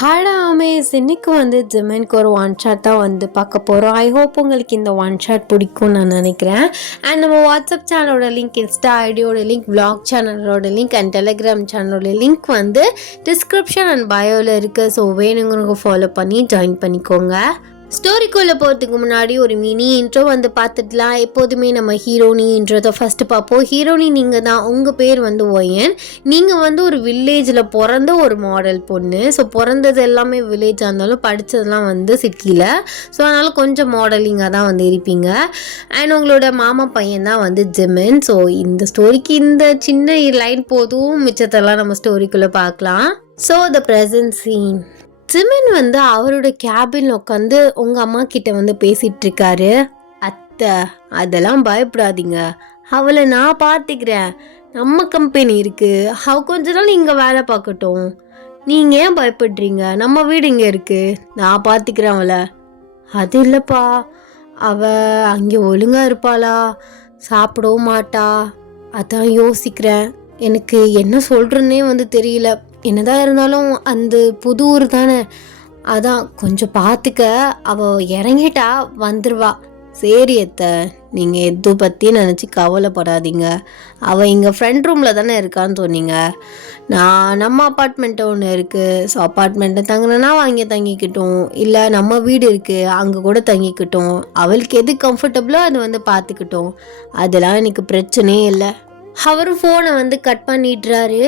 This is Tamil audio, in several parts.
ஹாடா அமேஸ் இன்னைக்கு ஜிமென்க்கு ஒரு ஒன் ஷாட் தான் பார்க்க போகிறோம். ஐ ஹோப் உங்களுக்கு இந்த ஒன் ஷாட் பிடிக்கும்னு நான் நினைக்கிறேன். அண்ட் நம்ம வாட்ஸ்அப் சேனலோட லிங்க், இன்ஸ்டா ஐடியோட லிங்க், vlog சேனலோட லிங்க் அண்ட் டெலிகிராம் சேனலோட லிங்க் டிஸ்கிரிப்ஷன் அண்ட் பயோவில் இருக்குது. ஸோ வேணுங்கிறவங்க ஃபாலோ பண்ணி ஜாயின் பண்ணிக்கோங்க. ஸ்டோரிக்குள்ளே போகிறதுக்கு முன்னாடி ஒரு மினி இன்ட்ரோ பார்த்துடலாம். எப்போதுமே நம்ம ஹீரோனி இன்ட்ரோ தான் ஃபஸ்ட்டு பார்ப்போம். ஹீரோனி நீங்கள் தான், உங்கள் பேர் ஒயன். நீங்கள் ஒரு வில்லேஜில் பிறந்த ஒரு மாடல் பொண்ணு. ஸோ பிறந்தது எல்லாமே வில்லேஜாக இருந்தாலும் படித்ததெல்லாம் சிட்டியில். ஸோ அதனால் கொஞ்சம் மாடலிங்காக தான் இருப்பீங்க. அண்ட் உங்களோட மாமா பையன் தான் ஜிமின். ஸோ இந்த ஸ்டோரிக்கு இந்த சின்ன லைன் போதும், மிச்சத்தெல்லாம் நம்ம ஸ்டோரிக்குள்ளே பார்க்கலாம். So the present scene. Jimin அவரோட கேபின் உட்காந்து உங்கள் அம்மா கிட்ட பேசிகிட்டு இருக்காரு. அத்தை, அதெல்லாம் பயப்படாதீங்க, அவளை நான் பார்த்துக்கிறேன். நம்ம கம்பெனி இருக்குது, அவ கொஞ்ச நாள் இங்கே வேலை பார்க்கட்டும். நீங்கள் ஏன் பயப்படுறீங்க? நம்ம வீடு இங்கே இருக்குது, நான் பார்த்துக்கிறேன் அவளை. அது இல்லைப்பா, அவள் அங்கே ஒழுங்காக இருப்பாளா? சாப்பிடவும் மாட்டா. அதான் யோசிக்கிறேன். எனக்கு என்ன சொல்கிறேன்னே தெரியல. என்னதான் இருந்தாலும் அந்த புது ஊர் தானே, அதான் கொஞ்சம் பார்த்துக்க. அவள் இறங்கிட்டா வந்துடுவா. சரி அத்தை, நீங்கள் எது பற்றி நினச்சி கவலைப்படாதீங்க. அவள் இங்கே ஃப்ரெண்ட் ரூமில் தானே இருக்கான்னு சொன்னீங்க. நம்ம அப்பார்ட்மெண்ட்டு ஒன்று இருக்குது. ஸோ அப்பார்ட்மெண்ட்டில் தங்கினா வாங்கி தங்கிக்கிட்டோம், இல்லை நம்ம வீடு இருக்குது அங்கே கூட தங்கிக்கிட்டோம். அவளுக்கு எது கம்ஃபர்டபுளோ அது பார்த்துக்கிட்டோம். அதெல்லாம் எனக்கு பிரச்சனையே இல்லை. அவர் ஃபோனை கட் பண்ணிடுறாரு.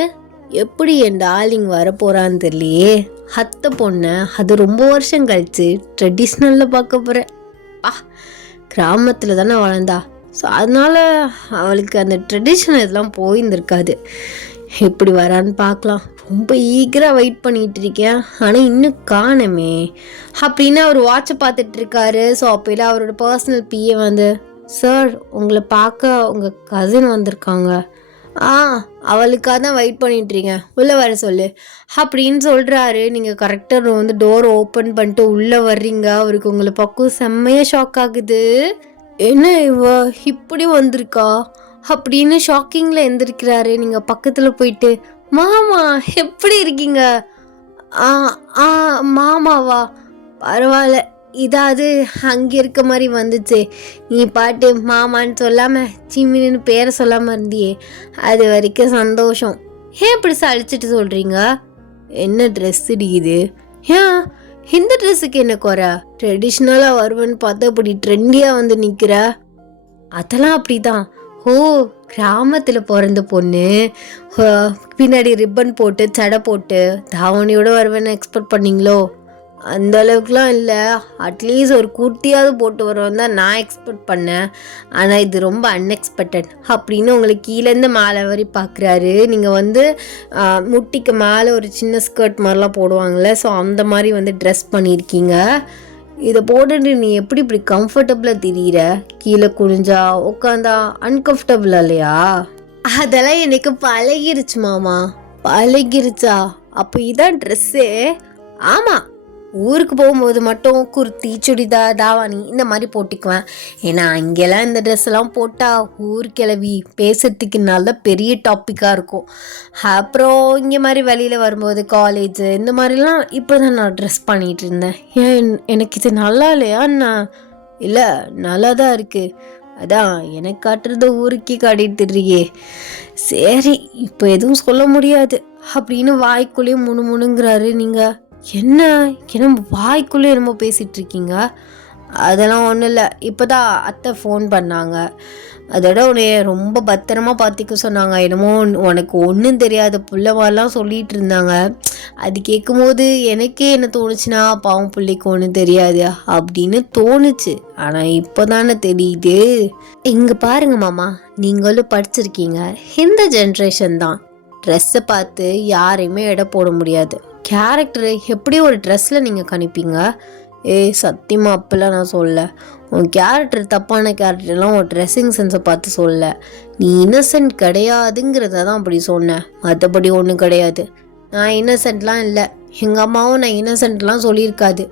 எப்படி என் டார்லிங் வரப்போகிறான்னு தெரியலையே. அத்தை பொண்ணை அது ரொம்ப வருஷம் கழிச்சு ட்ரெடிஷ்னலில் பார்க்க போகிறேன். கிராமத்தில் தானே வளர்ந்தா. ஸோ அதனால் அவளுக்கு அந்த ட்ரெடிஷ்னல் இதெல்லாம் போயிருந்துருக்காது. எப்படி வரான்னு பார்க்கலாம். ரொம்ப ஈகராக வெயிட் பண்ணிகிட்டு இருக்கேன், ஆனால் இன்னும் காணமே அப்படின்னு அவர் வாட்சை பார்த்துட்ருக்காரு. ஸோ அப்போல அவரோட பர்சனல் பிஏ சார், உங்களை பார்க்க உங்கள் கசின் வந்திருக்காங்க. அவளுக்காக தான் வெயிட் பண்ணிட்டுருக்கேன், உள்ளே வர சொல்லு அப்படின்னு சொல்கிறாரு. நீங்கள் கரெக்டாக டோர் ஓப்பன் பண்ணிட்டு உள்ளே வர்றீங்க. அவருக்கு உங்களை பக்கம் செம்மையாக ஷாக் ஆகுது. என்ன இவ இப்படி வந்திருக்கா அப்படின்னு ஷாக்கிங்கில் எந்திரிக்கிறாரு. நீங்கள் பக்கத்தில் போயிட்டு, மாமா எப்படி இருக்கீங்க? மாமாவா? பரவாயில்ல, இதாவது அங்கே இருக்க மாதிரி வந்துச்சு. நீ பாட்டு மாமான்னு சொல்லாமல் சிம்மின்னு பேரை சொல்லாமல் இருந்தியே, அது வரைக்கும் சந்தோஷம். ஏன் இப்படி சளிச்சிட்டு சொல்கிறீங்க? என்ன ட்ரெஸ் இடிக்குது? ஏன் இந்த ட்ரெஸ்ஸுக்கு என்ன குறை? ட்ரெடிஷ்னலாக வருவேன்னு பார்த்தா இப்படி ட்ரெண்டியாக நிற்கிற. அதெல்லாம் அப்படி தான். ஓ, கிராமத்தில் பிறந்த பொண்ணு, பின்னாடி ரிப்பன் போட்டு சடை போட்டு தாவணியோடு வருவேன்னு எக்ஸ்பெக்ட் பண்ணீங்களோ? அந்த அளவுக்குலாம் இல்லை. அட்லீஸ்ட் ஒரு குர்த்தியாவது போட்டு வருவோம் தான் நான் எக்ஸ்பெக்ட் பண்ணேன். ஆனால் இது ரொம்ப அன்எக்ஸ்பெக்டட் அப்படின்னு உங்களுக்கு கீழேருந்து மேலே வரை பார்க்குறாரு. நீங்கள் முட்டிக்கு மேலே ஒரு சின்ன ஸ்கர்ட் மாதிரிலாம் போடுவாங்கள்ல, ஸோ அந்த மாதிரி ட்ரெஸ் பண்ணியிருக்கீங்க. இதை போட்டுட்டு நீ எப்படி இப்படி கம்ஃபர்டபுளாக தெரியுற? கீழே குனிஞ்சா உட்காந்தா அன்கம்ஃபர்டபுளா இல்லையா? அதெல்லாம் எனக்கு பழகிருச்சு மாமா. பழகிருச்சா? அப்போ இதான் ட்ரெஸ்ஸு? ஆமாம், ஊருக்கு போகும்போது மட்டும் குர்த்தி, சுடிதார், தாவாணி இந்த மாதிரி போட்டிக்குவேன். ஏன்னா அங்கெல்லாம் இந்த ட்ரெஸ்ஸெல்லாம் போட்டால் ஊர் கிளவி பேசுறதுக்கு நல்ல பெரிய டாப்பிக்காக இருக்கும். அப்புறம் இங்கே மாதிரி வெளியில் வரும்போது காலேஜு இந்த மாதிரிலாம் இப்போ தான் நான் ட்ரெஸ் பண்ணிகிட்டு இருந்தேன். ஏன் எனக்கு இது நல்லா இல்லையா? நான் இல்லை, நல்லா தான் இருக்குது. அதான் எனக்கு காட்டுறத ஊருக்கே காட்டிட்டுருக்கியே. சரி, இப்போ எதுவும் சொல்ல முடியாது அப்படின்னு வாய்க்குள்ளேயே முணுமுணுங்கிறாரு. நீங்கள் என்ன வாய்க்குள்ளே என்னமோ பேசிகிட்டு இருக்கீங்க? அதெல்லாம் ஒன்றும் இல்லை. இப்போ தான் அத்தை ஃபோன் பண்ணாங்க. அதோட உன்னைய ரொம்ப பத்திரமா பார்த்திக்க சொன்னாங்க. என்னமோ உனக்கு ஒன்றும் தெரியாத புள்ள மாதிரிலாம் சொல்லிகிட்டு இருந்தாங்க. அது கேட்கும்போது எனக்கே என்ன தோணுச்சுன்னா, பாவம் பிள்ளைக்கு ஒன்றும் தெரியாது அப்படின்னு தோணுச்சு. ஆனால் இப்போ தானே தெரியுது. இங்கே பாருங்க மாமா, நீங்களும் படிச்சிருக்கீங்க. இந்த ஜென்ரேஷன் தான். ட்ரெஸ்ஸை பார்த்து யாரையுமே எடை போட முடியாது. கேரக்டரு எப்படி ஒரு ட்ரெஸ்ஸில் நீங்கள் கணிப்பீங்க? சத்தியமாக அப்பெல்லாம் நான் சொல்ல. உன் கேரக்டர் தப்பான கேரக்டர்லாம் உன் ட்ரெஸ்ஸிங் சென்ஸை பார்த்து சொல்ல. நீ இன்னசென்ட் கிடையாதுங்கிறத தான் அப்படி சொன்னேன், மற்றபடி ஒன்றும் கிடையாது. நான் இன்னசென்ட்லாம் இல்லை. எங்கள் அம்மாவும் நான் இன்னசென்ட்லாம் சொல்லியிருக்காது.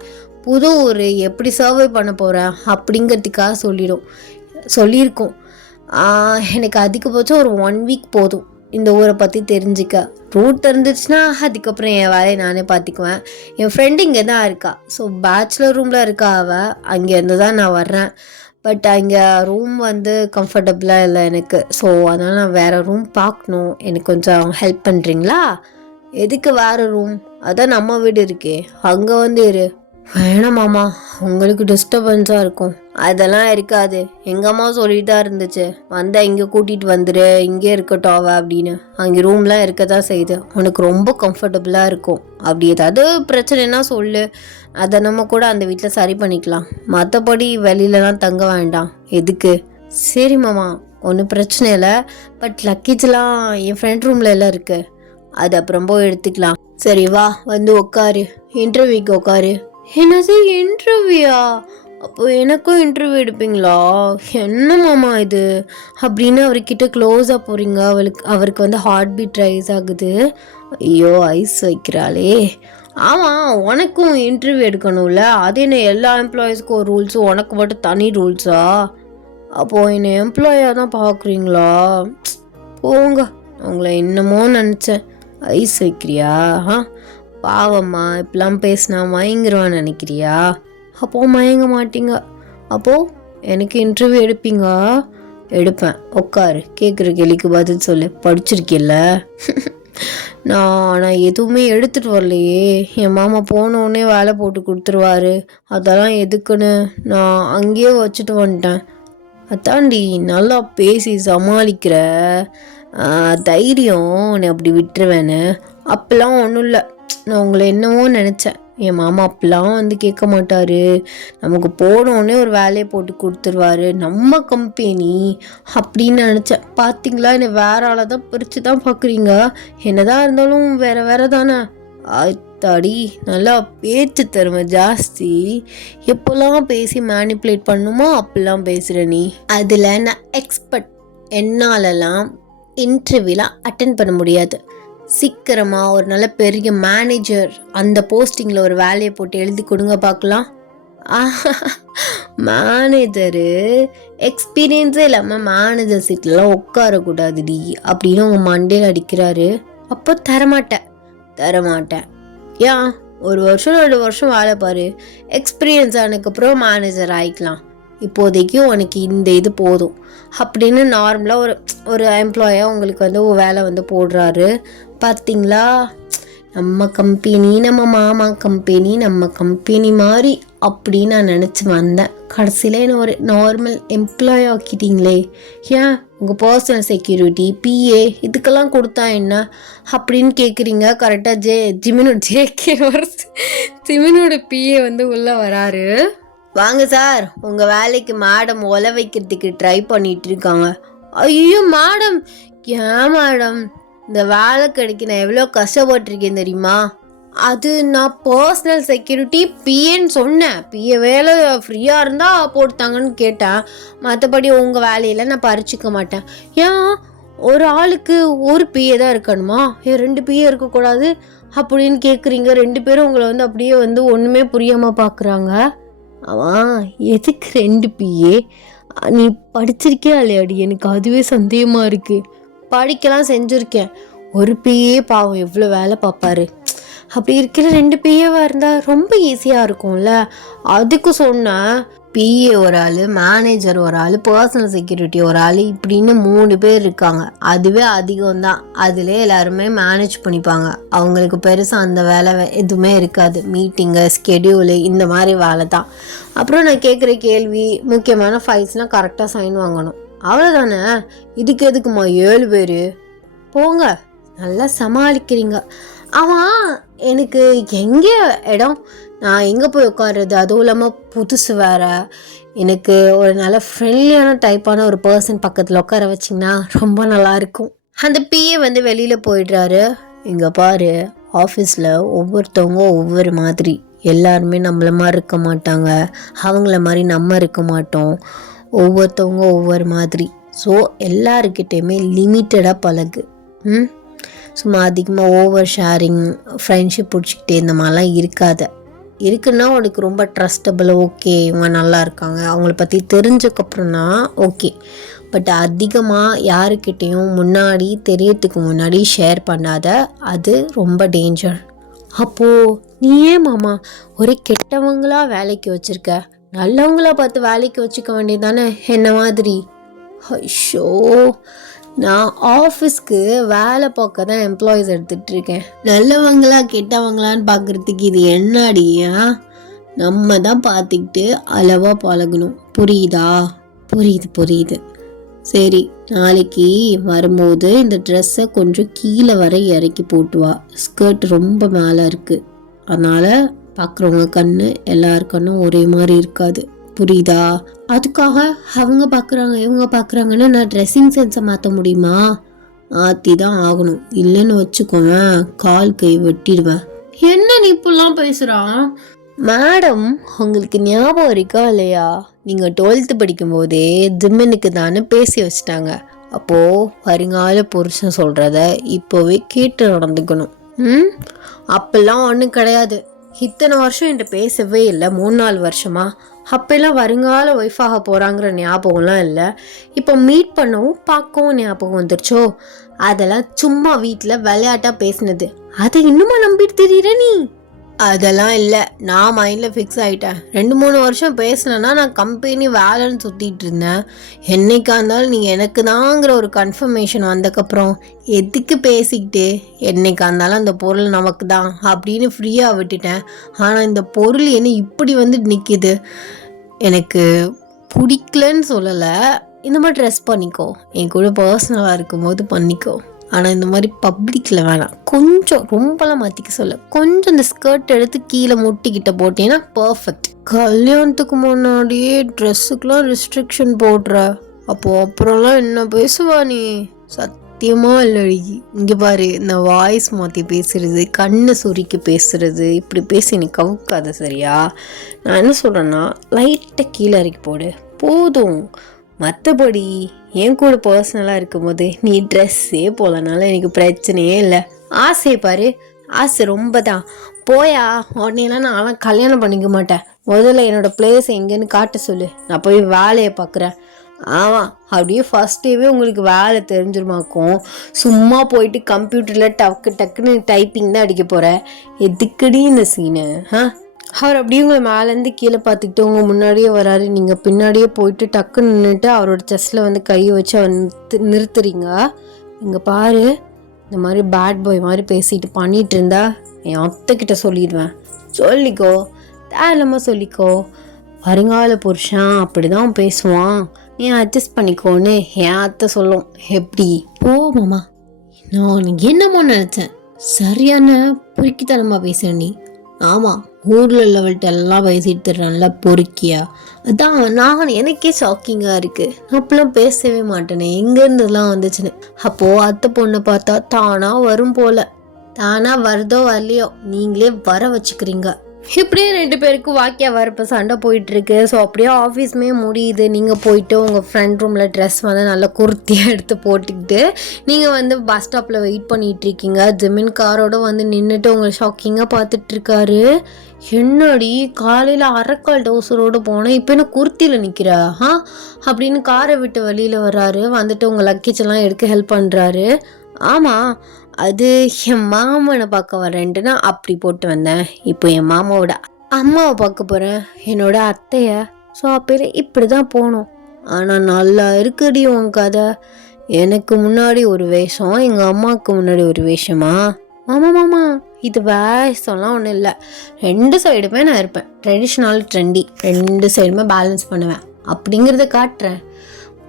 புது ஒரு எப்படி சர்வை பண்ண போகிறேன் அப்படிங்கிறதுக்காக சொல்லியிருக்கோம். எனக்கு அதிகபட்சம் ஒரு 1 வீக் போதும். இந்த ஊரை பற்றி தெரிஞ்சுக்க. ரூட் இருந்துச்சுன்னா அதுக்கப்புறம் என் வேலையை நானே பார்த்துக்குவேன். என் ஃப்ரெண்டு இங்கே தான் இருக்கா. ஸோ பேச்சுலர் ரூமில் இருக்கா அவள். அங்கேருந்து தான் நான் வர்றேன். பட் அங்கே ரூம் வந்து கம்ஃபர்டபுளாக இல்லை எனக்கு. ஸோ அதனால் நான் வேறு ரூம் பார்க்கணும். எனக்கு கொஞ்சம் ஹெல்ப் பண்ணுறீங்களா? எதுக்கு வேறு ரூம்? அதான் நம்ம வீடு இருக்கே, அங்கே வந்து இரு. வேணாமாம்மா, உங்களுக்கு டிஸ்டர்பன்ஸாக இருக்கும். அதெல்லாம் இருக்காது. எங்கள் அம்மா சொல்லிட்டு தான் இருந்துச்சு, வந்தால் இங்கே கூட்டிகிட்டு வந்துடு, இங்கே இருக்கட்டும் அவ அப்படின்னு. அங்கே ரூம்லாம் இருக்க தான் செய்யுது. உனக்கு ரொம்ப கம்ஃபர்டபுளாக இருக்கும். அப்படி ஏதாவது பிரச்சனைனா சொல்லு, அதை நம்ம கூட அந்த வீட்டில் சரி பண்ணிக்கலாம். மற்றபடி வெளியிலலாம் தங்க வேண்டாம். எதுக்கு? சரி மாமா, ஒன்றும் பிரச்சனை இல்லை. பட் லக்கேஜ்லாம் என் ஃப்ரெண்ட் ரூமில் எல்லாம் இருக்குது, அது அப்புறம் போய் எடுத்துக்கலாம். சரி வா, வந்து உட்காரு, இன்டர்வியூக்கு உட்காரு. என்னது இன்டர்வியூயா? அப்போ எனக்கும் இன்டர்வியூ எடுப்பீங்களா? என்ன மாமா இது அப்படின்னு அவர்கிட்ட க்ளோஸாக போகிறீங்க. அவருக்கு வந்து ஹார்ட் பீட் ரைஸ் ஆகுது. ஐயோ, ஐஸ் வைக்கிறாளே. ஆமாம், உனக்கும் இன்டர்வியூ எடுக்கணும்ல. அது என்ன எல்லா எம்ப்ளாயீஸ்க்கும் ஒரு ரூல்ஸும், உனக்கு மட்டும் தனி ரூல்ஸா? அப்போது என்னை எம்ப்ளாயாக தான் பார்க்குறீங்களா? போங்க, உங்களை என்னமோ நினச்சேன். ஐஸ் வைக்கிறியா? பாவம்மா, இப்பெல்லாம் பேசினா மயங்கிருவான்னு நினைக்கிறியா? அப்போது மயங்க மாட்டீங்க. அப்போது எனக்கு இன்டர்வியூ எடுப்பீங்க? எடுப்பேன். உட்காரு, கேட்குற கேள்விக்கு பதில் சொல்லு. படிச்சிருக்கில்ல? நான் எதுவுமே எடுத்துகிட்டு வரலையே. என் மாமா போனோடனே வேலை போட்டு கொடுத்துருவாரு. அதெல்லாம் எதுக்குன்னு நான் அங்கேயே வச்சுட்டு வந்துட்டேன். அதாண்டி நல்லா பேசி சமாளிக்கிற தைரியம் உன்னை அப்படி விட்டுருவேன்னு. அப்பெல்லாம் ஒன்றும் இல்லை, நான் உங்களை என்னவோ நினச்சேன். என் மாமா அப்பெல்லாம் வந்து கேட்க மாட்டார். நமக்கு போனோடனே ஒரு வேலையை போட்டு கொடுத்துருவாரு, நம்ம கம்பெனி அப்படின்னு நினச்சேன். பார்த்தீங்களா, என்னை வேற ஆளை தான் பிரித்து தான் பார்க்குறீங்க. என்னதான் இருந்தாலும் வேற வேற தானே. தாடி, நல்லா பேச்சு தருமை ஜாஸ்தி. எப்போல்லாம் பேசி மேனிப்புலேட் பண்ணுமோ அப்பெல்லாம் பேசுகிற நீ. அதில் நான் எக்ஸ்பர்ட். என்னாலலாம் இன்டர்வியூலாம் அட்டென்ட் பண்ண முடியாது. சீக்கிரமாக ஒரு நல்ல பெரிய மேனேஜர் அந்த போஸ்டிங்கில் ஒரு வேலையை போட்டு எழுதி கொடுங்க பார்க்கலாம். மேனேஜரு எக்ஸ்பீரியன்ஸே இல்லாமல் மேனேஜர் சீட்லலாம் உட்காரக்கூடாதுடி அப்படின்னு உங்கள் மண்டையில் அடிக்கிறாரு. அப்போ தரமாட்டேன். ஏன்? 1 வருஷம் 2 வருஷம் வேலை பாரு, எக்ஸ்பீரியன்ஸ் ஆனதுக்கப்புறம் மேனேஜர் ஆகிக்கலாம். இப்போதைக்கு உனக்கு இந்த இது போதும் அப்படின்னு நார்மலாக ஒரு எம்ப்ளாயாக உங்களுக்கு வந்து வேலை வந்து போடுறாரு. பார்த்தீங்களா, நம்ம கம்பெனி, நம்ம மாமா கம்பெனி, நம்ம கம்பெனி மாதிரி அப்படின்னு நான் நினச்சி வந்தேன். கடைசியில் என்ன ஒரு நார்மல் எம்ப்ளாய் ஆக்கிட்டீங்களே. ஏன் உங்கள் பர்சனல் செக்யூரிட்டி, பிஏ இதுக்கெல்லாம் கொடுத்தா என்ன அப்படின்னு கேட்குறீங்க. கரெக்டாக ஜிமினோட பிஏ வந்து உள்ளே வராரு. வாங்க சார், உங்கள் வேலைக்கு மேடம் ஒலை வைக்கிறதுக்கு ட்ரை பண்ணிட்டு இருக்காங்க. ஐயோ மேடம், ஏன் மேடம், இந்த வேலை கிடைக்க நான் எவ்வளோ கஷ்டப்பட்டிருக்கேன் தெரியுமா? அது நான் பர்சனல் செக்யூரிட்டி பிஏன்னு சொன்னேன். பிஏ வேலை ஃப்ரீயாக இருந்தால் போட்டாங்கன்னு கேட்டேன். மற்றபடி உங்கள் வேலையில் நான் பறிச்சிக்க மாட்டேன். ஏன் ஒரு ஆளுக்கு ஒரு பிஏ தான் இருக்கணுமா? 2 பிஏ இருக்கக்கூடாது அப்படின்னு கேட்குறீங்க. 2 பேரும் உங்களை வந்து அப்படியே வந்து ஒன்றுமே புரியாமல் பார்க்குறாங்க. அவன் எதுக்கு 2 பிஏ? நீ படிச்சிருக்கியா இல்லையாடி? எனக்கு அதுவே சந்தேகமாக இருக்குது. படிக்கலாம் செஞ்சுருக்கேன். ஒரு பிஏ பாவம் எவ்வளோ வேலை பார்ப்பாரு. அப்படி இருக்கிற 2 பிஏவாக இருந்தால் ரொம்ப ஈஸியாக இருக்கும்ல. அதுக்கு சொன்னேன். பிஏ ஒரு ஆள், மேனேஜர் ஒரு ஆள், பர்சனல் செக்யூரிட்டி ஒரு ஆள், இப்படின்னு 3 பேர் இருக்காங்க. அதுவே அதிகம்தான். அதிலே எல்லாருமே மேனேஜ் பண்ணிப்பாங்க. அவங்களுக்கு பெருசாக அந்த வேலை எதுவுமே இருக்காது. மீட்டிங்கு, ஸ்கெடியூலு, இந்த மாதிரி வேலை தான். அப்புறம் நான் கேட்குற கேள்வி, முக்கியமான ஃபைல்ஸ்லாம் கரெக்டாக சைன் வாங்கணும், அவ்வளோதானே. இதுக்கு எதுக்குமா 7 பேர்? போங்க, நல்லா சமாளிக்கிறீங்க. ஆமாம், எனக்கு எங்கே இடம், நான் எங்கே போய் உட்கார்றது? அதுவும் இல்லாமல் புதுசு வேறு. எனக்கு ஒரு நல்ல ஃப்ரெண்ட்லியான டைப்பான ஒரு பர்சன் பக்கத்தில் உட்கார வச்சிங்கன்னா ரொம்ப நல்லாயிருக்கும். அந்த பிஏ வந்து வெளியில் போயிடுறாரு. இங்கே பாரு, ஆஃபீஸில் ஒவ்வொருத்தவங்க ஒவ்வொரு மாதிரி. எல்லாருமே நம்மள மாதிரி இருக்க மாட்டாங்க, அவங்கள மாதிரி நம்ம இருக்க மாட்டோம். ஒவ்வொருத்தவங்க ஒவ்வொரு மாதிரி. ஸோ எல்லாருக்கிட்டேயுமே லிமிட்டடாக பழகு. சும்மா அதிகமாக ஓவர் ஷேரிங், ஃப்ரெண்ட்ஷிப் பிடிச்சிக்கிட்டே இந்த மாதிரிலாம் இருக்காத. இருக்குன்னா உனக்கு ரொம்ப ட்ரஸ்டபிள், ஓகே இவங்க நல்லா இருக்காங்க, அவங்கள பற்றி தெரிஞ்சக்கப்புறம்னா ஓகே. பட் அதிகமாக யாருக்கிட்டேயும் முன்னாடி தெரியறதுக்கு முன்னாடி ஷேர் பண்ணாத, அது ரொம்ப டேஞ்சர். அப்போது நீ ஏன் மாமா ஒரே கெட்டவங்களா வேலைக்கு வச்சுருக்க? நல்லவங்களா பார்த்து வேலைக்கு வச்சுக்க வேண்டியதானே என்ன மாதிரி? ஐயோ, நான் ஆஃபீஸ்க்கு வேலை பார்க்க தான் எம்ப்ளாயீஸ் எடுத்துகிட்ருக்கேன். நல்லவங்களா கெட்டவங்களான்னு பார்க்குறதுக்கு இது என்னடியா? நம்ம தான் பார்த்துக்கிட்டு அளவாக பழகணும், புரியுதா? புரியுது. சரி, நாளைக்கு வரும்போது இந்த ட்ரெஸ்ஸை கொஞ்சம் கீழே வர இறக்கி போட்டு வா. ஸ்கர்ட் ரொம்ப மேலே இருக்குது, அதனால் பார்க்குறவங்க கண்ணு எல்லார் கண்ணும் ஒரே மாதிரி இருக்காது, புரியுதா? அதுக்காக அவங்க பார்க்குறாங்க இவங்க பார்க்குறாங்கன்னு நான் ட்ரெஸ்ஸிங் சென்ஸை மாற்ற முடியுமா? மாற்றி தான் ஆகணும். இல்லைன்னு வச்சுக்கோவேன், கால் கை வெட்டிடுவேன். என்ன நீ இப்பெல்லாம் பேசுகிறான்? மேடம், உங்களுக்கு ஞாபகம் இருக்கா இல்லையா, நீங்கள் 12th படிக்கும்போதே ஜிம்மனுக்கு தானே பேசி வச்சுட்டாங்க. அப்போது வருங்கால புருஷன் சொல்கிறத இப்போவே கேட்டு நடந்துக்கணும். அப்பெல்லாம் ஒன்றும் கிடையாது. இத்தனை வருஷம் என்கிட்ட பேசவே இல்லை, 3-4 வருஷமா. அப்பெல்லாம் வருங்கால ஒய்ஃபாக போகிறாங்கிற ஞாபகம்லாம் இல்லை. இப்போ மீட் பண்ணவும் பார்க்கவும் ஞாபகம் வந்துருச்சோ? அதெல்லாம் சும்மா வீட்டில் விளையாட்டாக பேசினது. அதை இன்னுமா நம்பிட்டு தெரியுற நீ? அதெல்லாம் இல்லை, நான் மைண்டில் ஃபிக்ஸ் ஆகிட்டேன். 2-3 வருஷம் பேசினேன்னா நான் கம்பெனி வேலைன்னு சுற்றிட்டு இருந்தேன். என்னைக்கா இருந்தாலும் நீங்கள் எனக்கு தாங்கிற ஒரு கன்ஃபர்மேஷன் வந்தக்கப்புறம் எதுக்கு பேசிக்கிட்டு, என்னைக்கா இருந்தாலும் அந்த பொருள் நமக்கு தான் அப்படின்னு ஃப்ரீயாக விட்டுட்டேன். ஆனால் இந்த பொருள் என்ன இப்படி வந்து நிற்கிது? எனக்கு பிடிக்கலன்னு சொல்லலை, இந்த மாதிரி ட்ரெஸ் பண்ணிக்கோ, என் கூட பர்சனலாக இருக்கும்போது பண்ணிக்கோ. ஆனால் இந்த மாதிரி பப்ளிக்கில் வேணாம். கொஞ்சம் ரொம்பலாம் மாற்றிக்க சொல்ல, கொஞ்சம் இந்த ஸ்கர்ட் எடுத்து கீழே முட்டிக்கிட்ட போட்டீங்கன்னா பர்ஃபெக்ட். கல்யாணத்துக்கு முன்னாடியே ட்ரெஸ்ஸுக்கெலாம் ரெஸ்ட்ரிக்ஷன் போடுற, அப்புறம்லாம் என்ன பேசுவா நீ? சத்தியமாக இல்லடி. இங்கே பாரு, இந்த வாய்ஸ் மாற்றி பேசுறது, கண்ணை சுருக்கி பேசுறது, இப்படி பேசி நீ கவுக்காத, சரியா? நான் என்ன சொல்கிறேன்னா, லைட்டாக கீழே இறக்கி போடு போதும். மற்றபடி என் கூட பர்சனலாக இருக்கும்போது நீ ட்ரெஸ்ஸே போலனால எனக்கு பிரச்சனையே இல்லை. ஆசையை பாரு, ஆசை ரொம்ப தான். போயா, உடனேலாம் நான்லாம் கல்யாணம் பண்ணிக்க மாட்டேன். முதல்ல என்னோடய பிளேஸ் எங்கேன்னு காட்ட சொல்லு, நான் போய் வேலையை பார்க்குறேன். ஆமாம், அப்படியே ஃபஸ்ட் டேவே உங்களுக்கு வேலை தெரிஞ்சிருமாக்கும். சும்மா போயிட்டு கம்ப்யூட்டரில் டக்குன்னு டைப்பிங் தான் அடிக்க போகிற. எதுக்கடி இந்த சீனு? அவர் அப்படியே உங்களை மேலேருந்து கீழே பார்த்துக்கிட்டு உங்கள் முன்னாடியே வராரு, நீங்கள் பின்னாடியே போயிட்டு டக்குன்னு நின்றுட்டு அவரோட செஸ்ட்டில் வந்து கையை வச்சு அவர் நிறுத்துறீங்க. இங்கே பாரு, இந்த மாதிரி பேட் பாய் மாதிரி பேசிட்டு பண்ணிகிட்டு இருந்தா என் அத்தைக்கிட்ட சொல்லிடுவேன். சொல்லிக்கோ, தேவையில்லாமல் சொல்லிக்கோ. வருங்கால புருஷன் அப்படி தான் பேசுவான், நீ அட்ஜஸ்ட் பண்ணிக்கோன்னு என் அத்தை சொல்லும். எப்படி? ஓ மாமா, நான் என்னமோ நினச்சேன், சரியான பொறுக்கித்தனமாக பேசுகிறேன் நீ. ஆமாம், ஊரில் லெவல்கிட்ட எல்லாம் பேசிட்டு தர்றேன்ல, பொறுக்கியா? அதான் நான் எனக்கே ஷாக்கிங்காக இருக்குது. அப்பெல்லாம் பேசவே மாட்டேனே, எங்கேருந்துலாம் வந்துச்சுன்னு. அப்போது அத்தை பொண்ணை பார்த்தா தானாக வரும் போல். தானாக வருதோ வரலையோ, நீங்களே வர வச்சுக்கிறீங்க. இப்படியே 2 பேருக்கும் வாக்கியா வரப்போ சண்டை போயிட்டுருக்கு. ஸோ அப்படியே ஆஃபீஸுமே முடியுது. நீங்கள் போயிட்டு உங்கள் ஃப்ரெண்ட் ரூமில் ட்ரெஸ் வந்து நல்லா குர்த்தியாக எடுத்து போட்டுக்கிட்டு நீங்கள் வந்து பஸ் ஸ்டாப்பில் வெயிட் பண்ணிகிட்ருக்கீங்க. ஜிமின் காரோடு வந்து நின்றுட்டு உங்களை ஷாக்கிங்காக பார்த்துட்ருக்காரு. என்னடி காலையில் அரைக்கால் டவுசரோடு போனேன், இப்போ என்ன குர்த்தியில் நிற்கிறா அப்படின்னு காரை விட்டு வெளியில் வர்றாரு. வந்துட்டு உங்கள் லக்கேஜ் எல்லாம் எடுக்க ஹெல்ப் பண்ணுறாரு. ஆமாம், அது என் மாமனை பார்க்க வரேன்ட்டு நான் அப்படி போட்டு வந்தேன். இப்போ என் மாமாவோட அம்மாவை பார்க்க போகிறேன், என்னோட அத்தைய. ஸோ அப்போ இப்படி தான் போகணும். ஆனால் நல்லா இருக்குடி உன் கதை. எனக்கு முன்னாடி ஒரு வேஷம், எங்கள் அம்மாவுக்கு முன்னாடி ஒரு வேஷமா? மாமா, இது வேஷம்லாம் ஒன்றும் இல்லை. 2 சைடுமே நான் இருப்பேன். ட்ரெடிஷ்னல் ட்ரெண்டி 2 சைடுமே பேலன்ஸ் பண்ணுவேன் அப்படிங்கிறத காட்டுறேன்.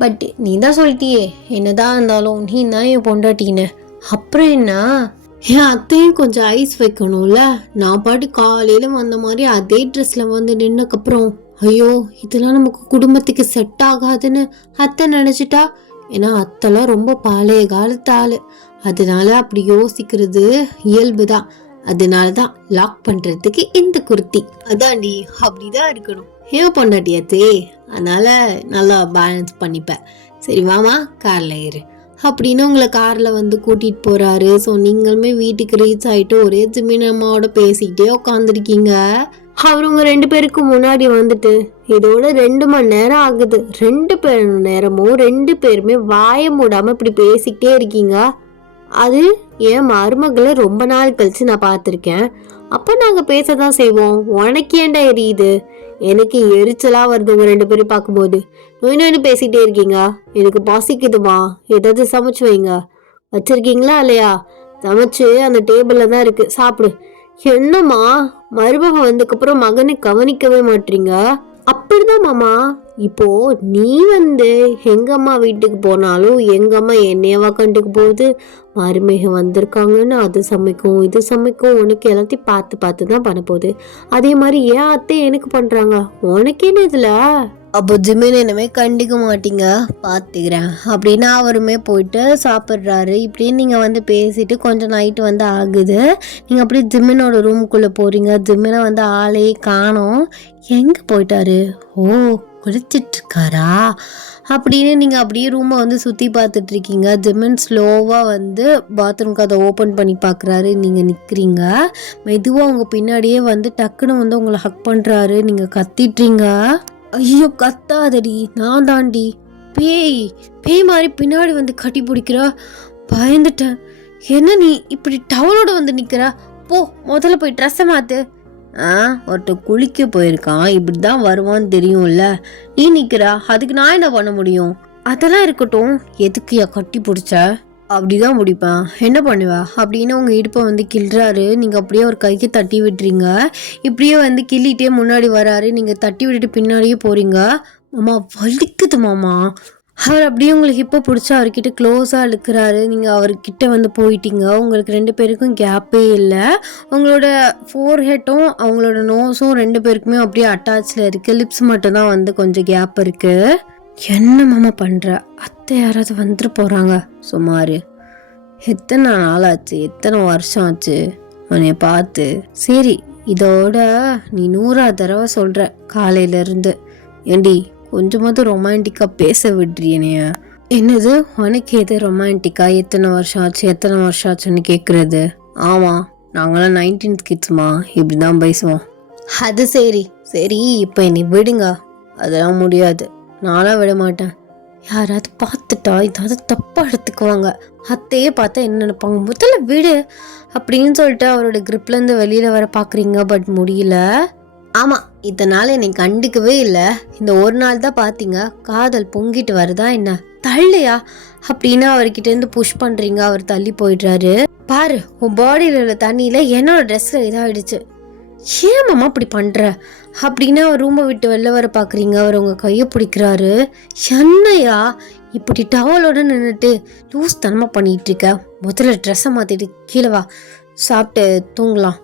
பட் நீ தான் சொல்லிட்டியே, என்னதான் இருந்தாலும் நீ தான் என் பொண்டாட்டின்னு. அப்புறம் என்ன, என் அத்தையும் கொஞ்சம் ஐஸ் வைக்கணும்ல. நான் பாட்டு காலையில் வந்த மாதிரி அதே ட்ரெஸ்ஸில் வந்து நின்னக்கப்புறம் ஐயோ இதெல்லாம் நமக்கு குடும்பத்துக்கு செட் ஆகாதுன்னு அத்தை நினச்சிட்டா. ஏன்னா அத்தைலாம் ரொம்ப பழைய காலத்து ஆள், அதனால அப்படி யோசிக்கிறது இயல்பு தான். அதனால தான் லாக் பண்ணுறதுக்கு இந்த குர்த்தி. அதாண்டி, அப்படிதான் இருக்கணும். ஏன் பொண்டாட்டியாத்தே, அதனால நல்லா பேலன்ஸ் பண்ணிப்பேன். சரி வாமா, காரில் ஏறு அப்படின்னு உங்களை காரில் வந்து கூட்டிகிட்டு போகிறாரு. ஸோ நீங்களுமே வீட்டுக்கு ரீச் ஆகிட்டு ஒரே ஜிமின் அம்மாவோட பேசிக்கிட்டே உட்காந்துருக்கீங்க. அவர் உங்க 2 பேருக்கு முன்னாடி வந்துட்டு இதோட 2 மணி நேரம் ஆகுது. 2 பேர் நேரமும் 2 பேருமே வாய மூடாம இப்படி பேசிக்கிட்டே இருக்கீங்க. அது என் மருமகளை ரொம்ப நாள் கழிச்சு நான் பார்த்துருக்கேன். அப்போ நாங்கள் பேசதான் செய்வோம். உனக்கு ஏன்டா எரியுது? எனக்கு எரிச்சலா வருது உங்க 2 பேரும் பார்க்கும்போது. நோய் பேசிக்கிட்டே இருக்கீங்க. எனக்கு பசிக்குதுமா, ஏதாவது சமைச்சு வைங்க. வச்சிருக்கீங்களா இல்லையா? சமைச்சு அந்த டேபிள்ல தான் இருக்கு, சாப்பிடு. என்னம்மா மருமகன் வந்ததுக்கப்புறம் மகனை கவனிக்கவே மாட்டீங்க? அப்படிதான் மாமா. இப்போ நீ எங்க அம்மா வீட்டுக்கு போனாலும் எங்க அம்மா என்னையவா கண்டுக்கு போகுது. மருமகன் வந்திருக்காங்கன்னு அது சமைக்கும் இது சமைக்கும், உனக்கு எல்லாத்தையும் பார்த்து பார்த்து தான் பண்ண போகுது. அதே மாதிரி ஏன் அத்தை எனக்கு பண்றாங்க, உனக்கு என்ன இதுல? அப்போ ஜிமின் என்னமே கண்டிக்க மாட்டீங்க, பார்த்துக்கிறேன் அப்படின்னு அவருமே போயிட்டு சாப்பிட்றாரு. இப்படியே நீங்கள் பேசிட்டு கொஞ்சம் நைட்டு ஆகுது. நீங்கள் அப்படியே ஜிமினோட ரூமுக்குள்ளே போகிறீங்க. ஜிமினை ஆளே காணோம். எங்கே போயிட்டாரு? ஓ, குளிச்சிட்ருக்காரா அப்படின்னு நீங்கள் அப்படியே ரூமை சுற்றி பார்த்துட்ருக்கீங்க. ஜிமின் ஸ்லோவாக பாத்ரூம்க்கு அதை ஓப்பன் பண்ணி பார்க்குறாரு. நீங்கள் நிற்கிறீங்க. மெதுவாக உங்கள் பின்னாடியே டக்குன்னு உங்களை ஹக் பண்ணுறாரு. நீங்கள் கத்திட்றீங்க. ஐயோ கத்தாதடி, நான் தாண்டி. பேய் மாதிரி பின்னாடி கட்டி பிடிக்கிறா. பயந்துட்டேன். என்ன நீ இப்படி டவலோட நிற்கிறா? போ, முதல்ல போய் ட்ரெஸ்ஸை மாற்று. ஒருத்த குளிக்க போயிருக்கான், இப்படிதான் வருவான்னு தெரியும்ல. நீ நிற்கிறா, அதுக்கு நான் என்ன பண்ண முடியும்? அதெல்லாம் இருக்கட்டும், எதுக்கு கட்டி பிடிச்ச? அப்படிதான் முடிப்பேன், என்ன பண்ணுவா அப்படின்னு உங்க இடுப்பை கிள்றாரு. நீங்க அப்படியே ஒரு கைக்கு தட்டி விட்டுறீங்க. இப்படியே கிள்ளிட்டே முன்னாடி வராரு. நீங்க தட்டி விட்டுட்டு பின்னாடியே போறீங்க. மாமா வலிக்குது மாமா. அவர் அப்படியே உங்களுக்கு இப்போ பிடிச்சி அவர்கிட்ட க்ளோஸாக இழுக்கிறாரு. நீங்கள் அவர்கிட்ட போயிட்டீங்க. உங்களுக்கு 2 பேருக்கும் கேப்பே இல்லை. உங்களோட ஃபோர்ஹெட்டும் அவங்களோட நோஸும் 2 பேருக்குமே அப்படியே அட்டாச்சில் இருக்குது. லிப்ஸ் மட்டும்தான் கொஞ்சம் கேப் இருக்குது. என்ன மாமா பண்ணுற? அத்தை யாராவது வந்துட்டு போகிறாங்க. சுமார் எத்தனை நாள் ஆச்சு, எத்தனை வருஷம் ஆச்சு உன்னைய பார்த்து. சரி, இதோட நீ 100ஆவது தடவை சொல்கிற காலையிலேருந்து. ஏண்டி கொஞ்சமாவது ரொமான்டிக்காக பேச விடுறியனைய? என்னது உனக்கு எது ரொமான்டிக்கா? எத்தனை வருஷம் ஆச்சுன்னு கேட்குறது? ஆமாம், நாங்களாம் 19th கிட்ஸ்மா, இப்படி தான் பேசுவோம். அது சரி சரி, இப்போ என்னை விடுங்க. அதெல்லாம் முடியாது, நானும் விட மாட்டேன். யாராவது பார்த்துட்டா ஏதாவது தப்பாக எடுத்துக்குவாங்க. அத்தையே பார்த்தா என்ன நினைப்பாங்க? முதல்ல விடு அப்படின்னு சொல்லிட்டு அவரோட கிரிப்லேருந்து வெளியில் வர பார்க்குறீங்க. பட் முடியல. ஆமாம், இதனால் என்னை கண்டுக்கவே இல்லை. இந்த ஒரு நாள் தான் பார்த்தீங்க. காதல் பொங்கிட்டு வருதா என்ன? தள்ளையா அப்படின்னு அவர்கிட்டேருந்து புஷ் பண்ணுறீங்க. அவர் தள்ளி போயிடுறாரு. பாரு, உன் பாடியில் உள்ள தண்ணியில் என்னோட ட்ரெஸ்ஸில் இதாகிடுச்சு. ஏன் மாமா இப்படி பண்ணுற அப்படின்னு அவர் ரூமை விட்டு வெளில வர பார்க்குறீங்க. அவர் உங்கள் கையை பிடிக்கிறாரு. என்னையா இப்படி டவலோட நின்றுட்டு லூஸ் தனமாக பண்ணிகிட்டு இருக்க? முதல்ல ட்ரெஸ்ஸை மாற்றிட்டு கீழே வா, சாப்பிட்டு தூங்கலாம்.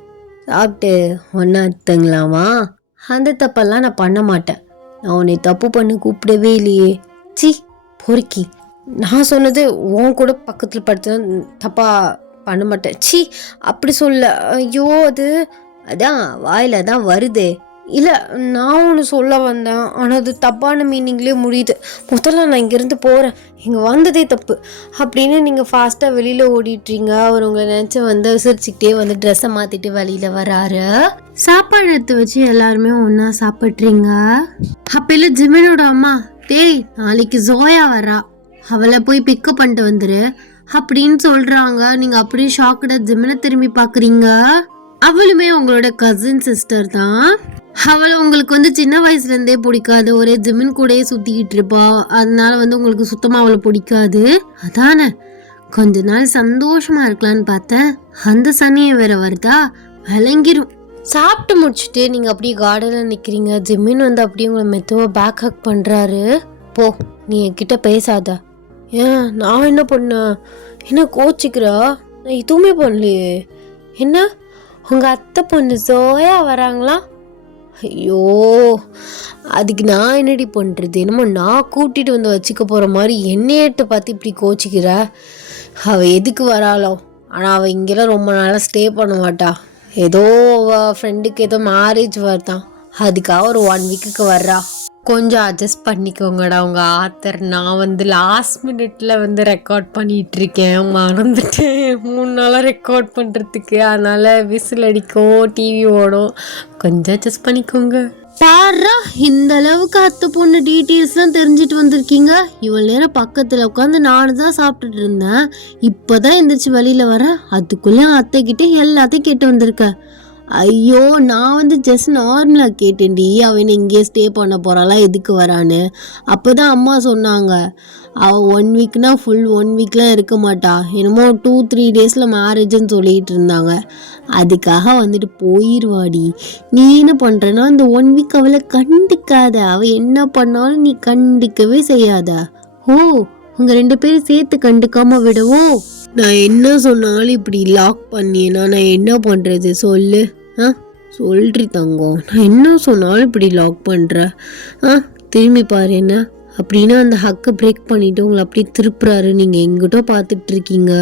சாப்பிட்டு ஒன்றா தூங்கலாமா? அந்த தப்பெல்லாம் நான் பண்ண மாட்டேன். நான் உன்னை தப்பு பண்ணி கூப்பிடவே இல்லையே. சி பொறுக்கி, நான் சொன்னது உன் கூட பக்கத்தில் படுத்து தப்பாக பண்ண மாட்டேன். சி அப்படி சொல்ல. ஐயோ, அதான் வாயில தான் வருது. இல்லை, நான் ஒன்று சொல்ல வந்தேன், ஆனால் அது தப்பான மீனிங்லேயே முடியுது. முதல்ல நான் இங்கேருந்து போகிறேன், இங்கே வந்ததே தப்பு அப்படின்னு நீங்கள் ஃபாஸ்ட்டாக வெளியில் ஓடிட்டுறீங்க. அவர் உங்களை நினச்சி சிரிச்சுக்கிட்டே ட்ரெஸ்ஸை மாற்றிட்டு வெளியில் வராரு. சாப்பாடு எடுத்து வச்சு எல்லாருமே ஒன்றா சாப்பிட்றீங்க. அப்போல ஜிமினோட அம்மா, டேய் நாளைக்கு ஜோயா வரா, அவளை போய் பிக்கப் பண்ணிட்டு வந்துரு அப்படின்னு சொல்கிறாங்க. நீங்கள் அப்படியே ஷாக்கடாக ஜிமினை திரும்பி பார்க்குறீங்க. அவளுமே உங்களோட கசின் சிஸ்டர் தான். அவளை உங்களுக்கு சின்ன வயசுலேருந்தே பிடிக்காது. ஒரே ஜிமின் கூடயே சுற்றிக்கிட்டு இருப்பா. அதனால உங்களுக்கு சுத்தமாக அவளை பிடிக்காது. அதானே கொஞ்ச நாள் சந்தோஷமா இருக்கலான்னு பார்த்தேன், அந்த சனியை வேற வருதா, விளங்கிரும். சாப்பிட்டு முடிச்சுட்டு நீங்கள் அப்படியே கார்டனில் நிற்கிறீங்க. ஜிமின் அப்படியே உங்களை மெதுவாக பேக் ஹக் பண்ணுறாரு. போ, நீ என்கிட்ட பேசாத. ஏன், நான் என்ன பண்ணேன்? என்ன கோச்சிக்கிறா? நான் எதுவுமே பண்ணலையே. என்ன, உங்கள் அத்தை பொண்ணு ஜோயா வராங்களா? ஐயோ, அதுக்கு நான் என்னடி பண்ணுறது? என்னமோ நான் கூட்டிகிட்டு வச்சுக்க போகிற மாதிரி என்னையிட்ட பார்த்து இப்படி கோச்சிக்கிற. அவள் எதுக்கு வராளோ? ஆனால் அவள் இங்கெல்லாம் ரொம்ப நாளாக ஸ்டே பண்ண மாட்டா. ஏதோ அவள் ஃப்ரெண்டுக்கு ஏதோ மேரேஜ் வருதான், அதுக்காக ஒரு 1 வீக்குக்கு வர்றா. கொஞ்சம் அட்ஜஸ்ட் பண்ணிக்கோங்கடா உங்கள் ஆத்தர். நான் லாஸ்ட் மினிட்ல ரெக்கார்ட் பண்ணிட்டு இருக்கேன், மறந்துட்டேன் 3 நாளாக ரெக்கார்ட் பண்ணுறதுக்கு. அதனால் விசில் அடிக்கும், டிவி ஓடும், கொஞ்சம் அட்ஜஸ்ட் பண்ணிக்கோங்க. பாரா, இந்த அளவுக்கு அத்தை பொண்ணு டீட்டெயில்ஸ்லாம் தெரிஞ்சுட்டு வந்திருக்கீங்க. இவ்வளோ நேரம் பக்கத்தில் உட்காந்து நானும் தான் சாப்பிட்டுட்டு இருந்தேன். இப்போ தான் எந்திரிச்சு வெளியில் வரேன், அதுக்குள்ளே அத்தைக்கிட்டே எல்லாத்தையும் கேட்டு வந்திருக்கேன். ஐயோ, நான் ஜஸ்ட் நார்மலாக கேட்டேன்டி, அவன் இங்கேயே ஸ்டே பண்ண போகிறாளா, எதுக்கு வரான்னு. அப்போ தான் அம்மா சொன்னாங்க, அவள் 1 வீக்னா ஃபுல் 1 வீக்லாம் இருக்க மாட்டா, என்னமோ 2-3 டேஸில் மேரேஜ்னு சொல்லிகிட்டு இருந்தாங்க. அதுக்காக போயிடுவாடி. நீ என்ன பண்ணுறன்னா இந்த 1 வீக் அவளை கண்டுக்காத, அவள் என்ன பண்ணாலும் நீ கண்டுக்கவே செய்யாத. ஓ, உங்கள் 2 பேரும் சேர்த்து கண்டுக்காம விடவோ? நான் என்ன சொன்னாலும் இப்படி லாக் பண்ணினா நான் என்ன பண்ணுறது சொல்லு? சொல்றி தங்கம், நான் என்ன சொன்னாலும் இப்படி லாக் பண்ணுற. திரும்பி பாரு என்ன அப்படின்னா அந்த ஹக்கை பிரேக் பண்ணிவிட்டு உங்களை அப்படியே திருப்புறாரு. நீங்கள் எங்கிட்ட பார்த்துட்ருக்கீங்க.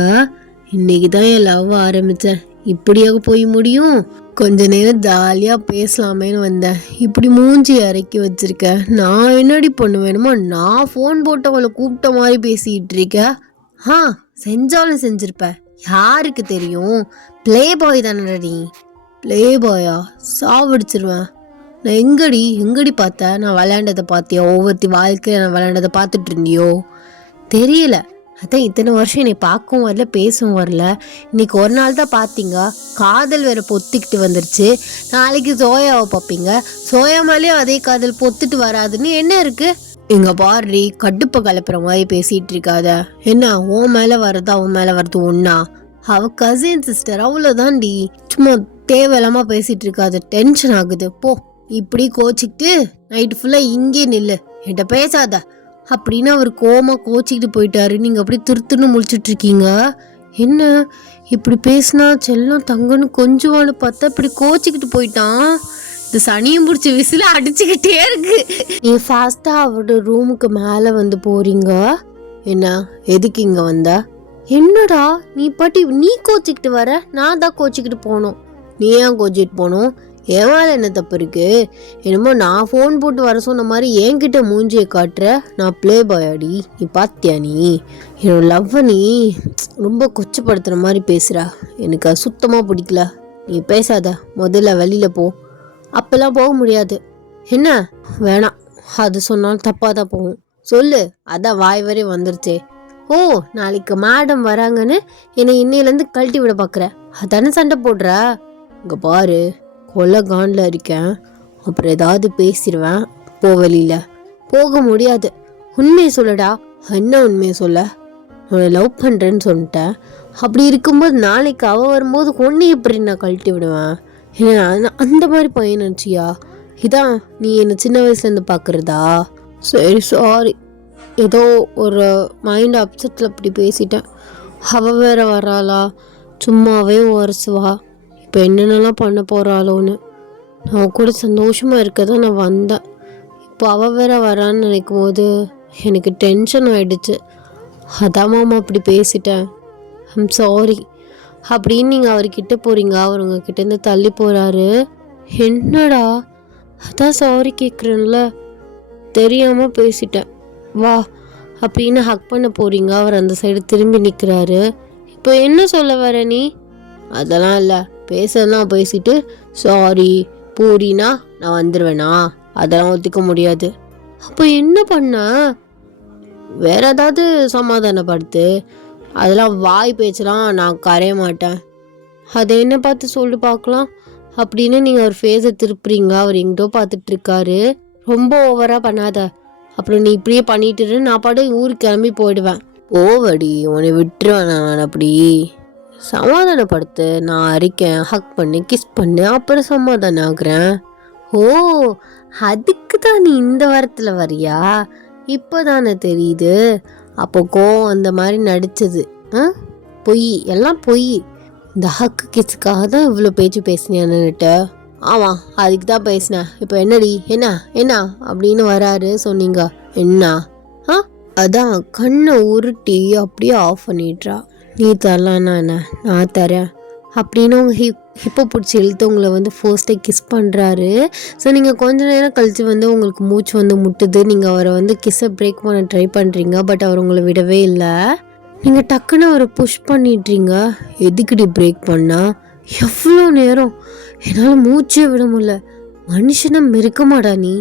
இன்றைக்கி தான் என் லவ் ஆரம்பித்தேன், இப்படியாக போய் முடியும்? கொஞ்ச நேரம் ஜாலியாக பேசலாமேன்னு வந்தேன், இப்படி மூஞ்சி இறக்கி வச்சுருக்கேன். நான் என்னடி பண்ணுவேணுமா, நான் ஃபோன் போட்டு அவளை கூப்பிட்ட மாதிரி பேசிகிட்டு இருக்கேன். செஞ்சாலும் செஞ்சிருப்ப, யாருக்கு தெரியும்? பிளே பாய் தானடா நீ. பிளே பாயா? சாவடிச்சிருவேன். நான் எங்கடி பார்த்தேன்? நான் விளையாண்டதை பார்த்தியா? ஒவ்வொருத்தி வாழ்க்கையில் நான் விளையாண்டதை பார்த்துட்டு இருந்தியோ? தெரியல. அதான் இத்தனை வருஷம் என்னை பார்க்கவும் வரல, பேசவும் வரல. இன்னைக்கு ஒரு நாள் தான் பார்த்தீங்க, காதல் வேற பொத்திக்கிட்டு வந்துருச்சு. நாளைக்கு சோயாவை பார்ப்பீங்க, சோயா மேலேயும் அதே காதல் பொத்துட்டு வராதுன்னு என்ன இருக்கு? இங்க பாரு, கடுப்பை கலப்புற மாதிரி பேசிட்டு இருக்காத. என்ன உன் மேல வருது அவன் மேல வருது ஒன்னா? அவ கசின் சிஸ்டர், அவ்வளவுதான்டி. சும்மா தேவையில்லாம பேசிட்டு இருக்காது, டென்ஷன் ஆகுது. போ, இப்படி கோச்சிக்கிட்டு நைட்டு ஃபுல்லா இங்கே நில்லு, என்கிட்ட பேசாத அப்படின்னு அவர் கோமா கோச்சிக்கிட்டு போயிட்டாரு. நீங்க அப்படி திருத்துன்னு முழிச்சிட்டு இருக்கீங்க. என்ன இப்படி பேசினா செல்லம் தங்கன்னு கொஞ்சமானு பார்த்தா இப்படி கோச்சிக்கிட்டு போயிட்டான். இந்த சனியும் பிடிச்ச விசில அடிச்சுக்கிட்டே இருக்கு. நீ ஃபாஸ்டா அவரோட ரூமுக்கு மேலே போறீங்க. என்ன எதுக்கு இங்க வந்த? என்னடா நீ பாட்டி நீ கோச்சிக்கிட்டு வர, நான் தான் கோச்சிக்கிட்டு போனோம். நீ ஏன் கோச்சிக்கிட்டு போனோம்? என் மேலே என்ன தப்பு இருக்கு? என்னமோ நான் ஃபோன் போட்டு வர சொன்ன மாதிரி என்கிட்ட மூஞ்சியை காட்டுற. நான் பிளே பாயாடி, நீ பாத்தியா? நீ என்னோட லவ்வை நீ ரொம்ப கொச்சப்படுத்துற மாதிரி பேசுற, எனக்கு அது சுத்தமாக பிடிக்கல. நீ பேசாத, முதல்ல வெளியில போ. அப்பெல்லாம் போக முடியாது. என்ன வேணாம், அது சொன்னாலும் தப்பாக தான் போகும். சொல்லு, அதான் வாய் வரை வந்துருச்சே. ஓ, நாளைக்கு மேடம் வராங்கன்னு என்னை இன்னையிலேருந்து கழட்டி விட பார்க்குற, அதானே சண்டை போடுற? இங்கே பாரு, கொலை காண்டில் இருக்கேன், அப்புறம் ஏதாவது பேசிடுவேன். போ வெளியில. போக முடியாது. உண்மையை சொல்லடா. என்ன உண்மையை சொல்ல? உன்னை லவ் பண்ணுறேன்னு சொல்லிட்டேன். அப்படி இருக்கும்போது நாளைக்கு அவள் வரும்போது ஒன்று எப்படி நான் கழட்டி விடுவேன்? என்ன அந்த மாதிரி பையன் நினச்சியா? இதான் நீ என்னை சின்ன வயசுலேருந்து பார்க்குறதா? சரி, சாரி, ஏதோ ஒரு மைண்ட் அப்செட்டில் அப்படி பேசிட்டேன். அவள் வேற வராளா, சும்மாவே உரசுவா. இப்போ என்னென்னலாம் பண்ண போகிறாளோன்னு நான் கூட சந்தோஷமாக இருக்க தான் நான் வந்தேன். இப்போ அவள் வேற வரான்னு நினைக்கும் போது எனக்கு டென்ஷன் ஆகிடுச்சு. அதான் மாமா அப்படி பேசிட்டேன், ஐம் சாரி அப்படின்னு நீங்கள் அவர்கிட்ட போகிறீங்க, அவர் உங்ககிட்டேருந்து தள்ளி போகிறாரு. என்னடா? அதான் சாரி கேட்குறேன்ல, தெரியாமல் பேசிட்டேன், வா அப்படின்னு ஹக் பண்ண போகிறீங்க. அவர் அந்த சைடு திரும்பி நிற்கிறாரு. இப்போ என்ன சொல்ல வர நீ? அதெல்லாம் இல்லை, பேசலாம் பேசிட்டு சாரி பூரினா நான் வந்துடுவேனா? அதெல்லாம் ஒத்துக்க முடியாது. அப்போ என்ன பண்ண? வேற ஏதாவது சமாதானப்படுத்து. அதெல்லாம் வாய் பேச்சலாம் நான் கரைய மாட்டேன். அதை என்ன பார்த்து சொல்லி பார்க்கலாம் அப்படின்னு நீங்கள் அவர் ஃபேஸை திருப்புறீங்க. அவர் எங்கிட்டோ பார்த்துட்ருக்காரு. ரொம்ப ஓவராக பண்ணாத, அப்புறம் நீ இப்படியே பண்ணிட்டு நான் பாட்டு ஊருக்கு கிளம்பி போயிடுவேன். ஓவடி, உன்னை விட்டுருவேன் நான். அப்படி சமாதானப்படுத்து, நான் அரிக்கேன், ஹக் பண்ணு, கிஸ் பண்ணு, அப்புறம் சமாதானம் ஆகுறேன். ஓ, அதுக்கு தான் நீ இந்த வாரத்தில் வரியா? இப்போ தானே தெரியுது. அப்போ கோவம் அந்த மாதிரி நடிச்சது பொய், எல்லாம் பொய். இந்த ஹக்கு கிஸ்ஸுக்காக தான் இவ்வளோ பேச்சு பேசினேன்னுட்டு. ஆமாம், அதுக்கு தான் பேசினேன். இப்போ என்னடி, என்ன என்ன அப்படின்னு வராரு சொன்னீங்க. என்ன? அதான் கண்ணை உருட்டி அப்படியே ஆஃப் பண்ணிடுறா. நீ தரலான்னா என்ன, நான் தரேன். அப்படின்னு உங்கள் ஹிப்பை பிடிச்சி இழுத்து உங்களை வந்து ஃபர்ஸ்ட்டே கிஸ் பண்ணுறாரு. ஸோ நீங்கள் கொஞ்ச நேரம் கழித்து வந்து உங்களுக்கு மூச்சு வந்து முட்டுது. நீங்கள் அவரை வந்து கிஸ்ஸை பிரேக் பண்ண ட்ரை பண்ணுறீங்க. பட் அவர் உங்களை விடவே இல்லை. நீங்கள் டக்குன்னு அவரை புஷ் பண்ணிடுறீங்க. எதுக்குடி பிரேக் பண்ணால்? எவ்வளோ நேரம் என்னால் மூச்சே விட முடியல. மனுஷனை மிருக்க மாட்டா நீ?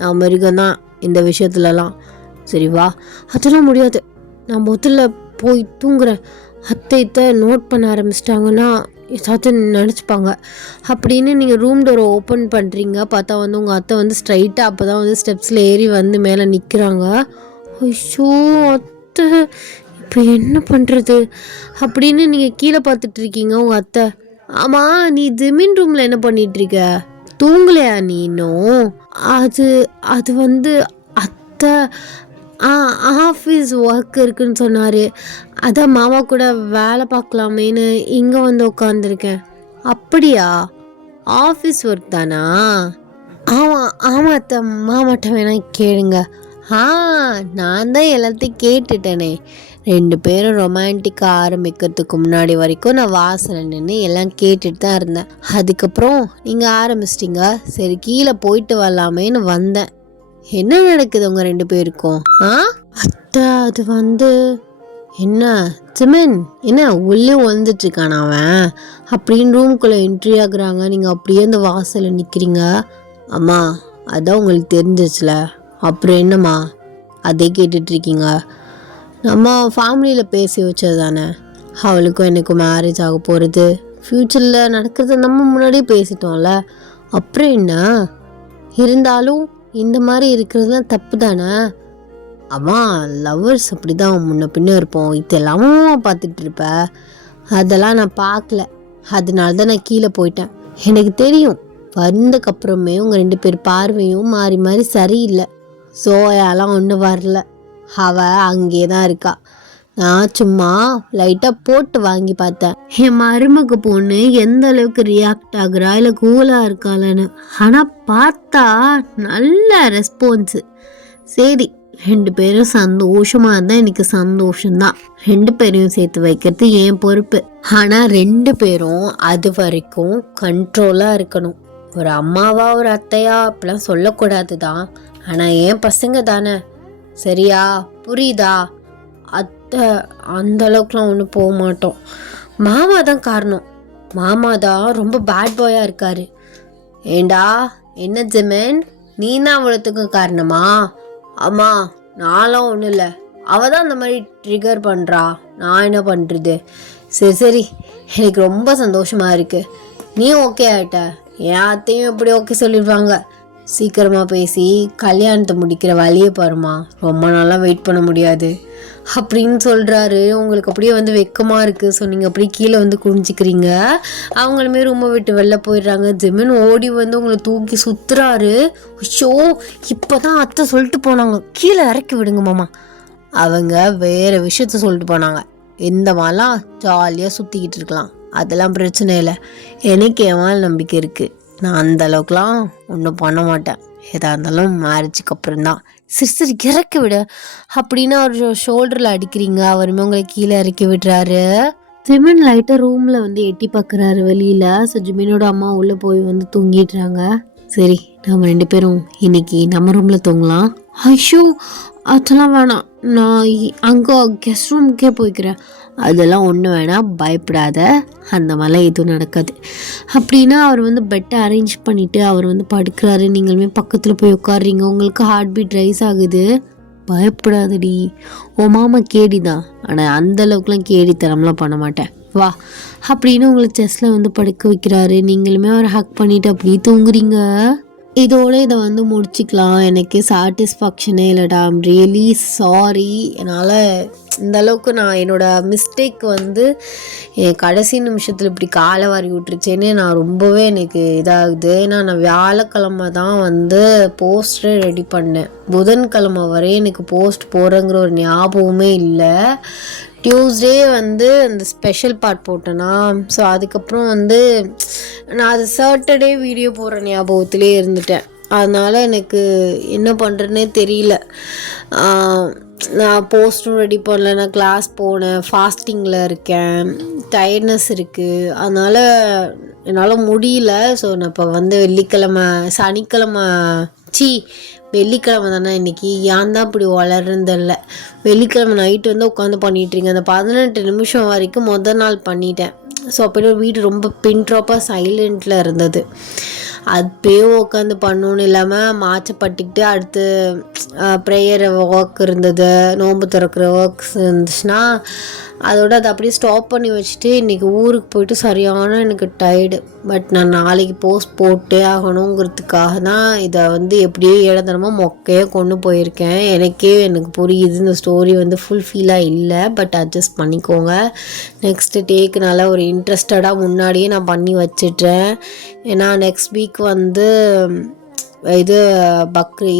நான் மிருகம்தான் இந்த விஷயத்துலலாம். சரி வா. அதெல்லாம் முடியாது, நான் முதல்ல போய் தூங்குறேன். அத்தை நோட் பண்ண ஆரம்பிச்சிட்டாங்கன்னா ஏதாவது நினச்சிப்பாங்க அப்படின்னு நீங்கள் ரூம் டோரை ஓப்பன் பண்ணுறீங்க. பார்த்தா வந்து உங்கள் அத்தை வந்து ஸ்ட்ரைட்டாக அப்போ தான் வந்து ஸ்டெப்ஸில் ஏறி வந்து மேலே நிற்கிறாங்க. ஐயோ அத்தை, இப்போ என்ன பண்ணுறது அப்படின்னு நீங்கள் கீழே பார்த்துட்ருக்கீங்க. உங்கள் அத்தை, ஆமாம் நீ ஜிமின் ரூமில் என்ன பண்ணிகிட்ருக்க? தூங்கலையா நீ இன்னும்? அது வந்து அத்தை ஆஃபீஸ் ஒர்க் இருக்குன்னு சொன்னார். அதான் மாமா கூட வேலை பார்க்கலாமேன்னு இங்கே வந்து உட்காந்துருக்கேன். அப்படியா? ஆஃபீஸ் ஒர்க் தானா? ஆமாம் அத்தை, மாமாட்ட வேணா கேளுங்க. நான் தான் எல்லாத்தையும் கேட்டுட்டேனே. 2 பேரும் ரொமான்டிக்காக ஆரம்பிக்கிறதுக்கு முன்னாடி வரைக்கும் நான் வாசலில் நின்று எல்லாம் கேட்டுட்டு தான் இருந்தேன். அதுக்கப்புறம் நீங்கள் ஆரம்பிச்சிட்டிங்க. சரி கீழே போயிட்டு வரலாமேன்னு வந்தேன். என்ன நடக்குது உங்கள் 2 பேருக்கும்? அத்தை அது வந்து என்ன ஜிமின், என்ன உள்ளே வந்துட்டுருக்கான் அவன் அப்படின்னு ரூம்குள்ளே என்ட்ரி ஆகுறாங்க. நீங்கள் அப்படியே அந்த வாசலில் நிற்கிறீங்க. அம்மா அதான் உங்களுக்கு தெரிஞ்சிச்சுல, அப்புறம் என்னம்மா அதே கேட்டுட்ருக்கீங்க? நம்ம ஃபேமிலியில் பேசி வச்சது தானே. அவளுக்கும் எனக்கும் மேரேஜ் ஆக போகிறது, ஃப்யூச்சரில் நடக்கிறது நம்ம முன்னாடியே பேசிட்டோம்ல. அப்புறம் என்ன? இருந்தாலும் இந்த மாதிரி இருக்கிறதுலாம் தப்பு தானே. அம்மா லவ்வர்ஸ் அப்படி தான் முன்ன பின்ன இருப்போம். இதெல்லாமோ பார்த்துட்டு இருப்ப? அதெல்லாம் நான் பார்க்கல. அதனால தான் நான் கீழே போயிட்டேன். எனக்கு தெரியும் வந்ததுக்கப்புறமே உங்கள் 2 பேர் பார்வையும் மாறி மாறி சரியில்லை. சோயாலாம் ஒன்றும் வரல. அவள் அங்கே தான் இருக்கா. நான் சும்மா லைட்டாக போட்டு வாங்கி பார்த்தேன் என் மருமக பொண்ணு எந்த அளவுக்கு ரியாக்ட் ஆகுறா இல்லை கூலாக இருக்காளன்னு. ஆனால் பார்த்தா நல்ல ரெஸ்பான்ஸு. சரி 2 பேரும் சந்தோஷமாக இருந்தால் எனக்கு சந்தோஷம்தான். 2 பேரையும் சேர்த்து வைக்கிறது என் பொறுப்பு. ஆனால் 2 பேரும் அது வரைக்கும் கண்ட்ரோலாக இருக்கணும். ஒரு அம்மாவா ஒரு அத்தையா அப்படிலாம் சொல்லக்கூடாது தான். ஆனால் என் பசங்க தானே, சரியா? புரியுதா? அத்தை அந்த அளவுக்குலாம் ஒன்றும் போக மாட்டோம். மாமா தான் காரணம். மாமா தான் ரொம்ப பேட் பாயாக இருக்காரு. ஏண்டா என்ன ஜிமின், நீ தான் அவ்வளோத்துக்கும் காரணமா? அம்மா நான்லாம் ஒன்றும் இல்லை, அவள் தான் அந்த மாதிரி ட்ரிகர் பண்ணுறா. நான் என்ன பண்ணுறது? சரி எனக்கு ரொம்ப சந்தோஷமாக இருக்குது. நீ ஓகே ஆகிட்ட. என் அத்தையும் எப்படி ஓகே சொல்லிடுவாங்க. சீக்கிரமாக பேசி கல்யாணத்தை முடிக்கிற வழியை பாருமா, ரொம்ப நாளாக வெயிட் பண்ண முடியாது அப்படின்னு சொல்கிறாரு. உங்களுக்கு அப்படியே வந்து வெக்கமாக இருக்குது. ஸோ நீங்கள் அப்படியே கீழே வந்து குனிஞ்சிக்கிறீங்க. அவங்களுமே ரூமை விட்டு வெளில போயிடுறாங்க. ஜிமின் ஓடி வந்து உங்களை தூக்கி சுற்றுறாரு. ஷோ இப்போ தான் அத்தை சொல்லிட்டு போனாங்க கீழே இறக்கி விடுங்க மாமா. அவங்க வேறு விஷயத்த சொல்லிட்டு போனாங்க. இந்த மாதிரிலாம் ஜாலியாக சுற்றிக்கிட்டு இருக்கலாம், அதெல்லாம் பிரச்சனை இல்லை. எனக்கு என் நம்பிக்கை இருக்குது. நான் அந்த அளவுக்குலாம் ஒன்றும் பண்ண மாட்டேன். எதாக இருந்தாலும் மேரேஜுக்கு அப்புறம்தான். சரி இறக்கி விட அப்படின்னு அவர் ஷோல்டரில் அடிக்கிறீங்க. அவருமே உங்களை கீழே இறக்கி விடுறாரு. ஜிமின் லைட்டாக ரூமில் வந்து எட்டி பார்க்குறாரு வெளியில். ஸோ ஜிமினோட அம்மா உள்ளே போய் வந்து தூங்கிடுறாங்க. சரி நம்ம 2 பேரும் இன்னைக்கு நம்ம ரூமில் தூங்கலாம். ஐயோ அதெல்லாம் வேணாம், நான் அங்கே கெஸ்ட் ரூமுக்கே போய்க்கிறேன். அதெல்லாம் ஒன்றும் வேணாம், பயப்படாத, அந்த மாதிரிலாம் எதுவும் நடக்காது அப்படின்னா அவர் வந்து பெட்டை அரேஞ்ச் பண்ணிவிட்டு அவர் வந்து படுக்கிறாரு. நீங்களுமே பக்கத்தில் போய் உட்காடுறீங்க. உங்களுக்கு ஹார்ட் பீட் ரைஸ் ஆகுது. பயப்படாதடி, ஓ மாமா கேடி தான், ஆனால் அந்தளவுக்குலாம் கேடித்தனம்லாம் பண்ண மாட்டேன், வா அப்படின்னு உங்களை செஸ்ஸில் வந்து படுக்க வைக்கிறாரு. நீங்களுமே அவரை ஹக் பண்ணிவிட்டு அப்படியே தூங்குறீங்க. இதோடு இதை வந்து முடிச்சிக்கலாம். எனக்கு சாட்டிஸ்ஃபேக்ஷனே இல்லைடா. I'm really sorry. என்னால் இந்த அளவுக்கு நான் என்னோடய மிஸ்டேக் வந்து என் கடைசி நிமிஷத்தில் இப்படி காலை வாரி விட்டுருச்சேன்னு நான் ரொம்பவே எனக்கு இதாகுது. ஏன்னா நான் வியாழக்கிழமை தான் வந்து போஸ்டரே ரெடி பண்ணேன். புதன்கிழமை வரையும் எனக்கு போஸ்ட் போடுறேங்கிற ஒரு ஞாபகமே இல்லை. டியூஸ்டே வந்து அந்த ஸ்பெஷல் பார்ட் போட்டேன்னா, ஸோ அதுக்கப்புறம் வந்து நான் அது சாட்டர்டே வீடியோ போடுற ஞாபகத்திலே இருந்துட்டேன். அதனால் எனக்கு என்ன பண்ணுறேன்னே தெரியல. நான் போஸ்ட்டும் ரெடி பண்ணல, நான் கிளாஸ் போனேன், ஃபாஸ்டிங்கில் இருக்கேன், டயர்ட்னஸ் இருக்குது, அதனால் என்னால் முடியல. ஸோ நான் இப்போ வந்து வெள்ளிக்கிழமை தானே இன்றைக்கி, ஏன் தான் இப்படி வளருந்தல்ல. வெள்ளிக்கிழமை நைட்டு வந்து உட்காந்து பண்ணிகிட்ருக்கேன். அந்த 18 நிமிஷம் வரைக்கும் நாள் பண்ணிட்டேன். ஸோ அப்போ வீடு ரொம்ப பின்ட்ராப்பாக சைலண்ட்டில் இருந்தது. அப்பயே உட்காந்து பண்ணணுன்னு இல்லாமல் மாச்சப்பட்டுக்கிட்டு அடுத்து ப்ரேயர் ஒர்க் இருந்தது, நோன்பு திறக்கிற ஒர்க்ஸ் இருந்துச்சுன்னா அதோட அதை அப்படியே ஸ்டாப் பண்ணி வச்சுட்டு இன்றைக்கி ஊருக்கு போயிட்டு சரியான எனக்கு டயர்டு. பட் நான் நாளைக்கு போஸ்ட் போட்டே ஆகணுங்கிறதுக்காக தான் இதை வந்து எப்படியோ ஏழத்தனமாக மொக்கையாக கொண்டு போயிருக்கேன். எனக்கு புரியுது இந்த ஸ்டோரி வந்து ஃபுல்ஃபில்லாக இல்லை, பட் அட்ஜஸ்ட் பண்ணிக்கோங்க. நெக்ஸ்ட்டு டேக்கு நல்லா ஒரு இன்ட்ரெஸ்டடாக முன்னாடியே நான் பண்ணி வச்சிட்றேன். ஏன்னா நெக்ஸ்ட் வீக் வந்து இது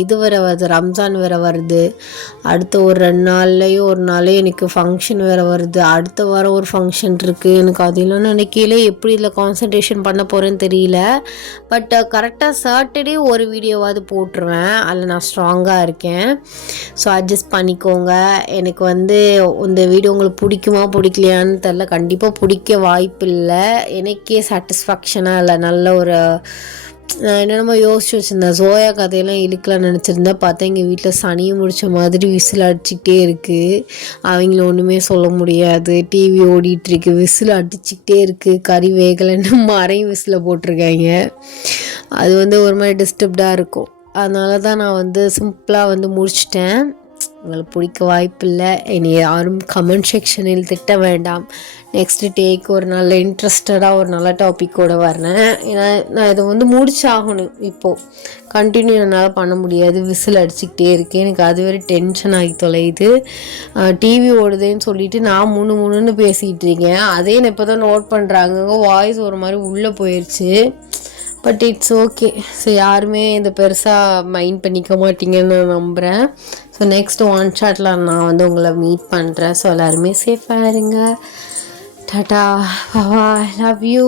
இது வேறு வருது, ரம்ஜான் வேறு வருது. அடுத்த ஒரு 2 நாள்லேயும் ஒரு நாள் எனக்கு ஃபங்க்ஷன் வேறு வருது. அடுத்த வாரம் ஒரு ஃபங்க்ஷன் இருக்குது. எனக்கு அதெல்லாம் நினைக்கையில எப்படி இதில் கான்சன்ட்ரேஷன் பண்ண போகிறேன்னு தெரியல. பட் கரெக்டாக சாட்டர்டே ஒரு வீடியோவாவது போட்டுருவேன், அதில் நான் ஸ்ட்ராங்காக இருக்கேன். ஸோ அட்ஜஸ்ட் பண்ணிக்கோங்க. எனக்கு வந்து இந்த வீடியோ உங்களுக்கு பிடிக்கலையான்னு தெரில. கண்டிப்பாக பிடிக்க வாய்ப்பு இல்லை. எனக்கே சாட்டிஸ்ஃபேக்ஷனாக இல்லை. நல்ல ஒரு நான் என்னென்னமோ யோசிச்சு வச்சுருந்தேன். ஜோயா கதையெல்லாம் இழுக்கலாம்னு நினச்சிருந்தேன். பார்த்தா எங்கள் வீட்டில் சனியை முடித்த மாதிரி விசில் அடிச்சுக்கிட்டே இருக்குது. அவங்கள ஒன்றுமே சொல்ல முடியாது. டிவி ஓடிட்டுருக்கு, விசில் அடிச்சுக்கிட்டே இருக்குது. கறி வேகலைன்னு மறையும் விசில் போட்டிருக்காங்க. அது வந்து ஒரு மாதிரி டிஸ்டர்ப்டாக இருக்கும். அதனால தான் நான் வந்து சிம்பிளாக வந்து முடிச்சிட்டேன். உங்களுக்கு பிடிக்க வாய்ப்பில்லை. என்னை யாரும் கமெண்ட் செக்ஷனில் திட்ட வேண்டாம். நெக்ஸ்ட்டு டேக்கு ஒரு நல்ல இன்ட்ரெஸ்டடாக ஒரு நல்ல டாப்பிக்கோடு வரேன். ஏன்னா நான் இதை வந்து முடிச்சாகணும். இப்போது கண்டினியூ என்னால் பண்ண முடியாது, விசில் அடிச்சுக்கிட்டே இருக்கேன். எனக்கு அது வரை டென்ஷன் ஆகி தொலையுது. டிவி ஓடுதுன்னு சொல்லிட்டு நான் முன்னு பேசிகிட்டு இருக்கேன். அதே நான் இப்போ தான் நோட் பண்ணுறாங்க, வாய்ஸ் ஒரு மாதிரி உள்ளே போயிடுச்சு. But it's okay. ஸோ யாருமே இதை பெருசாக மைண்ட் பண்ணிக்க மாட்டீங்கன்னு நான் நம்புகிறேன். ஸோ நெக்ஸ்ட் ஒன் ஷாட்டில் நான் வந்து உங்களை மீட் பண்ணுறேன். ஸோ எல்லாருமே சேஃபாக இருங்க. டாடா, பாய், லவ் யூ.